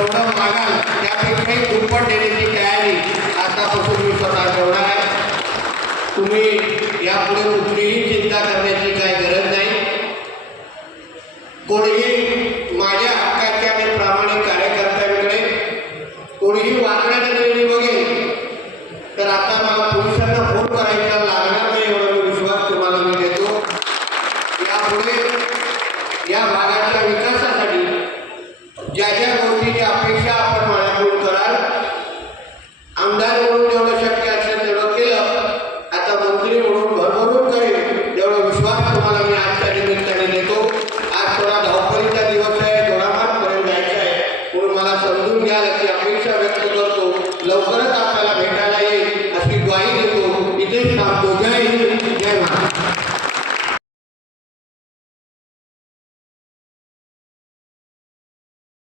जेवढं मागाल त्यापेक्षाही दुप्पट देण्याची तयारी आतापासून मी स्वतः ठेवणार आहे. तुम्ही यापुढे कुठलीही चिंता करण्याची काही गरज नाही. कोणीही माझ्या हक्काच्या आणि प्रामाणिक कार्यकर्त्यांकडे कोणीही वाकड्या नजरेने बघेल तर आता मला पोलिसांना